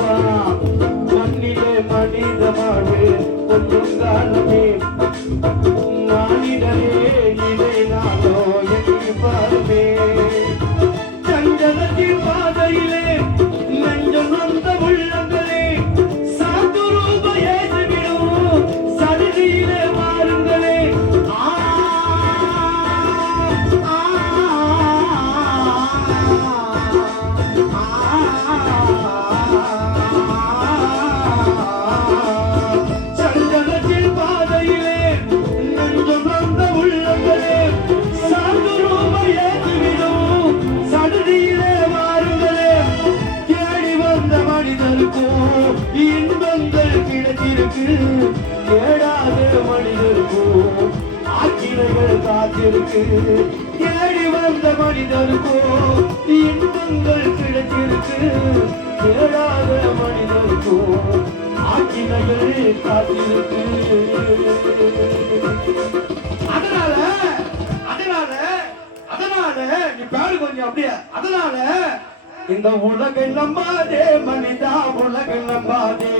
வாழ்வான் மண்ணிலே மனித வாழ்வு கொஞ்சம் காலமே மானிடரே இதை நாளோ எண்ணி பாருமே சஞ்சலத்தின் பாதையிலே நெஞ்சம் நொந்த உள்ளங்களே சாத்து ரூபாயே விடும் சடுதியிலே மாறுங்களே சஞ்சலத்தின் பாதையிலே நெஞ்சம் நொந்த உள்ளங்களே சாத்து ரூபாயே விடும் சடுதியிலே மாறுங்களே தேடி வந்த மனிதருக்கும் இன்பங்கள் கிடைத்திருக்கு தேடாத மனிதருக்கும் ஆக்கினைகள் காத்திருக்கு தேடி வந்த மனிதருக்கும் இன்பங்கள் கிடைத்திருக்கு தேடாத மனிதருக்கும் ஆக்கினைகள் காத்திருக்கு அதனால அதனால அதனால நீ பாடு கொஞ்சம் அப்படியே அதனால இந்த உலகை நம்பாதே மனிதா உலகை நம்பாதே